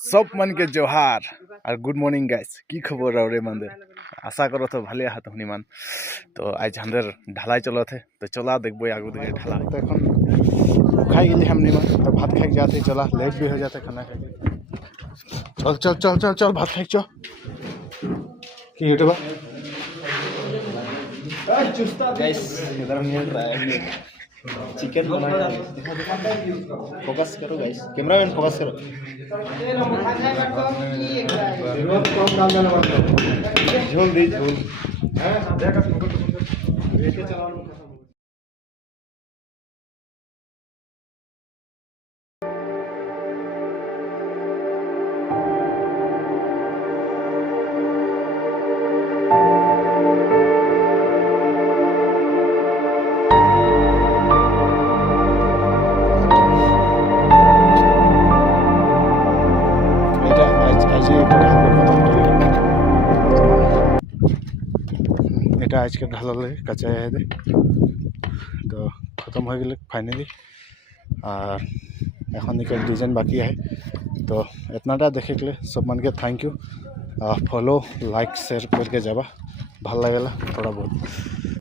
सब मन के जोहार और गुड मॉर्निंग गाइस की खबर रे मंदिर आशा करो तो भाले हाथ हनुमान तो आज हमদের ढालाई चलो थे तो चला देखबो आगू दिखे ढाला तो এখন खाई गेली हमनी मन तो भात खाई जाते चला लेट भी हो जाते खाना खाई चल चल चल चल चल भात खाई चल की यूट्यूब गाइस इधर हम रहा है चिकन बनाया फोकस करो गाइस कैमरामैन फोकस करो झोल दी झोल এটা আজকে ঢালালে কাঁচা দে তো খতম হয়ে গেলে ফাইনালি আর এখন নিকাল ডিজাইন বাকি है तो इतनाटा देखे के लिए सब मन के thank you follow like share करके जाबा ভাল लागेला थोड़ा बहुत।